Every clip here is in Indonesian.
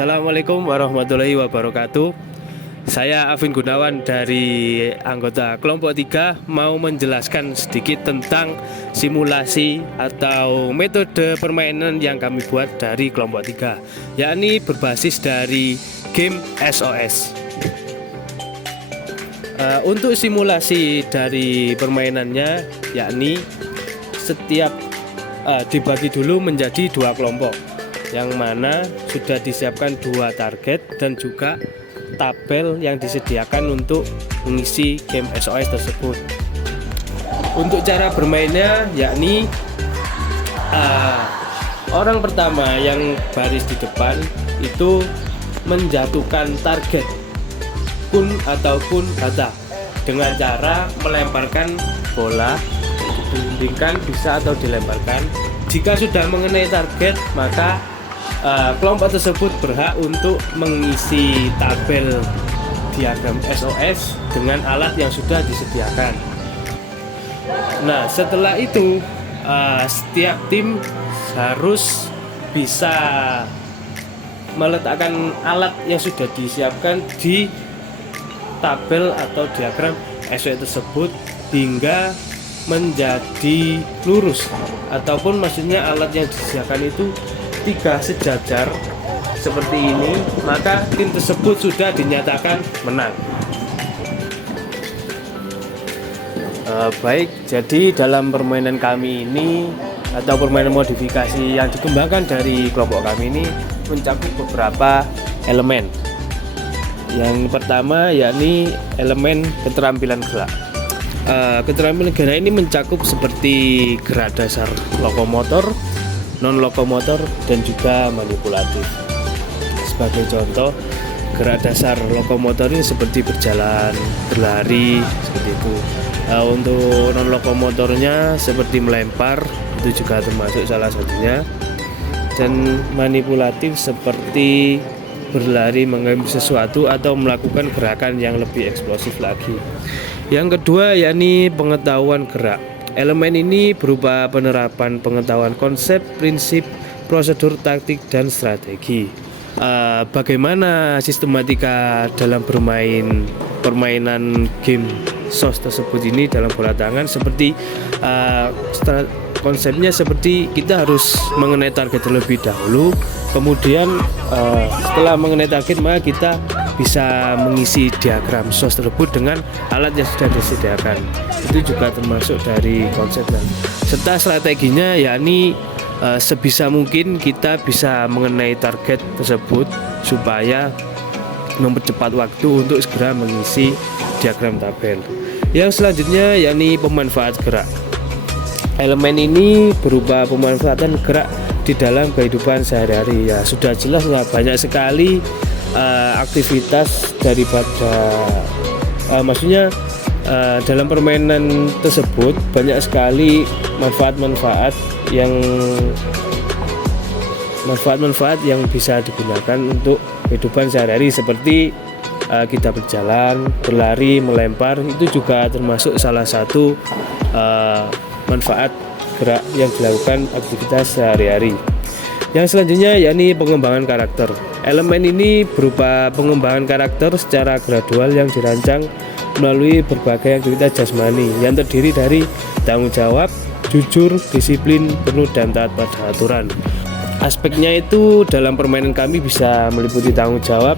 Assalamualaikum warahmatullahi wabarakatuh. Saya Afin Gunawan dari anggota kelompok 3 mau menjelaskan sedikit tentang simulasi atau metode permainan yang kami buat dari kelompok 3, yakni berbasis dari game SOS. Untuk simulasi dari permainannya, yakni setiap dibagi dulu menjadi 2 kelompok, yang mana sudah disiapkan 2 target dan juga tabel yang disediakan untuk mengisi game SOS tersebut. Untuk cara bermainnya, yakni orang pertama yang baris di depan itu menjatuhkan target kun ataupun bata dengan cara melemparkan bola, digelindingkan bisa atau dilemparkan. Jika sudah mengenai target, maka kelompok tersebut berhak untuk mengisi tabel diagram SOS dengan alat yang sudah disediakan. Nah, setelah itu setiap tim harus bisa meletakkan alat yang sudah disiapkan di tabel atau diagram SOS tersebut hingga menjadi lurus, ataupun maksudnya alat yang disediakan itu 3 sejajar seperti ini, maka tim tersebut sudah dinyatakan menang. Baik, jadi dalam permainan kami ini atau permainan modifikasi yang dikembangkan dari kelompok kami ini mencakup beberapa elemen. Yang pertama yakni elemen keterampilan gerak. Keterampilan gerak ini mencakup seperti gerak dasar lokomotor, non lokomotor, dan juga manipulatif. Sebagai contoh, gerak dasar lokomotor ini seperti berjalan, berlari, seperti itu. Untuk non lokomotornya seperti melempar, itu juga termasuk salah satunya. Dan manipulatif seperti berlari, mengambil sesuatu, atau melakukan gerakan yang lebih eksplosif lagi. Yang kedua yakni pengetahuan gerak. Elemen ini berupa penerapan pengetahuan konsep, prinsip, prosedur, taktik, dan strategi. Bagaimana sistematika dalam bermain permainan game SOS tersebut ini dalam bola tangan, seperti konsepnya seperti kita harus mengenai target terlebih dahulu, kemudian setelah mengenai target maka kita bisa mengisi diagram SOS tersebut dengan alat yang sudah disediakan. Itu juga termasuk dari konsepnya. Serta strateginya yakni sebisa mungkin kita bisa mengenai target tersebut supaya mempercepat waktu untuk segera mengisi diagram tabel. Yang selanjutnya yakni pemanfaat gerak. Elemen ini berupa pemanfaatan gerak di dalam kehidupan sehari-hari. Ya, sudah jelas lah, banyak sekali aktivitas daripada dalam permainan tersebut banyak sekali manfaat-manfaat yang bisa digunakan untuk kehidupan sehari-hari, seperti kita berjalan, berlari, melempar. Itu juga termasuk salah satu manfaat gerak yang dilakukan aktivitas sehari-hari. Yang selanjutnya yakni pengembangan karakter. Elemen ini berupa pengembangan karakter secara gradual yang dirancang melalui berbagai aktivitas jasmani yang terdiri dari tanggung jawab, jujur, disiplin, penuh, dan taat pada aturan. Aspeknya itu dalam permainan kami bisa meliputi tanggung jawab,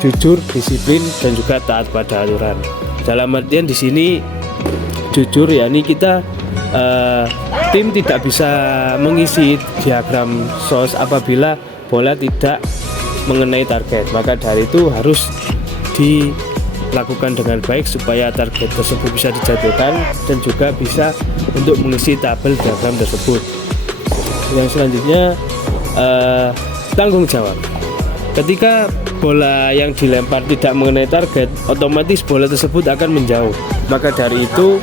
jujur, disiplin, dan juga taat pada aturan. Dalam artian di sini jujur yakni kita tim tidak bisa mengisi diagram SOS apabila bola tidak mengenai target, maka dari itu harus dilakukan dengan baik supaya target tersebut bisa dijatuhkan dan juga bisa untuk mengisi tabel diagram tersebut. Yang selanjutnya tanggung jawab. Ketika bola yang dilempar tidak mengenai target, otomatis bola tersebut akan menjauh. Maka dari itu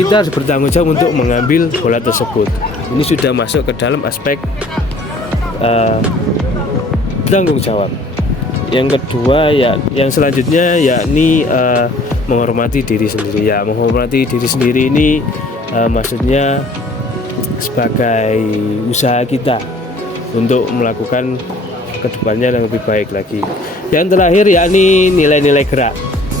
kita harus bertanggung jawab untuk mengambil bola tersebut. Ini sudah masuk ke dalam aspek tanggung jawab. Yang kedua yang selanjutnya yakni menghormati diri sendiri. Ya, menghormati diri sendiri ini maksudnya sebagai usaha kita untuk melakukan kedepannya yang lebih baik lagi. Yang terakhir yakni nilai-nilai gerak.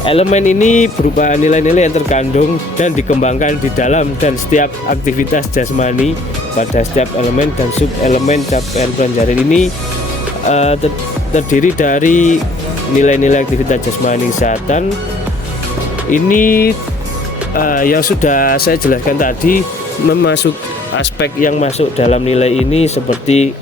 Elemen ini berupa nilai-nilai yang terkandung dan dikembangkan di dalam dan setiap aktivitas jasmani pada setiap elemen dan sub elemen capaian pelajaran ini terdiri dari nilai-nilai aktivitas jasmani kesehatan. Ini yang sudah saya jelaskan tadi, memasuk aspek yang masuk dalam nilai ini seperti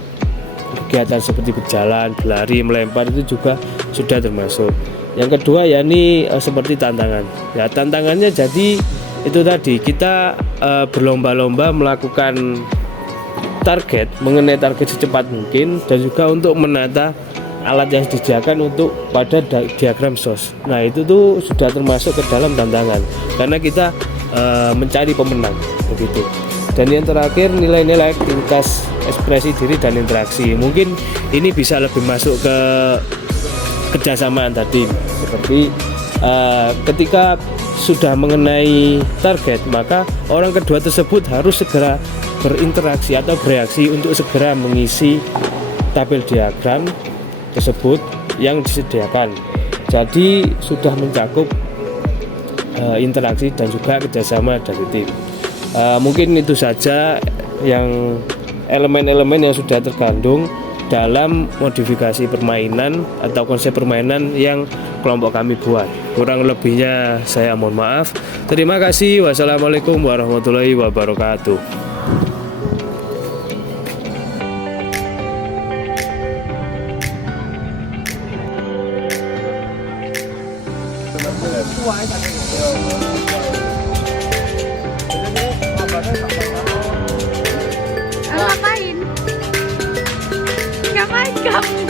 kegiatan seperti berjalan, berlari, melempar itu juga sudah termasuk. Yang kedua yakni seperti tantangan. Ya, tantangannya jadi itu tadi kita berlomba-lomba melakukan target, mengenai target secepat mungkin, dan juga untuk menata alat yang disediakan untuk pada diagram SOS. Nah, itu tuh sudah termasuk ke dalam tantangan karena kita mencari pemenang begitu. Dan yang terakhir nilai-nilai aktivitas ekspresi diri dan interaksi. Mungkin ini bisa lebih masuk ke kerjasamaan tadi, seperti ketika sudah mengenai target, maka orang kedua tersebut harus segera berinteraksi atau bereaksi untuk segera mengisi tabel diagram tersebut yang disediakan. Jadi sudah mencakup interaksi dan juga kerjasama dari tim. Mungkin itu saja yang elemen-elemen yang sudah terkandung dalam modifikasi permainan atau konsep permainan yang kelompok kami buat. Kurang lebihnya saya mohon maaf. Terima kasih. Wassalamualaikum warahmatullahi wabarakatuh. Ngapain? Ngapain kamu?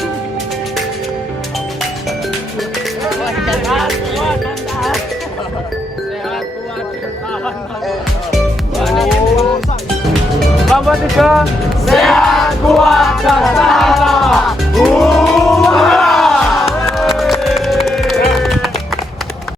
Lomba 3 sehat kuat dan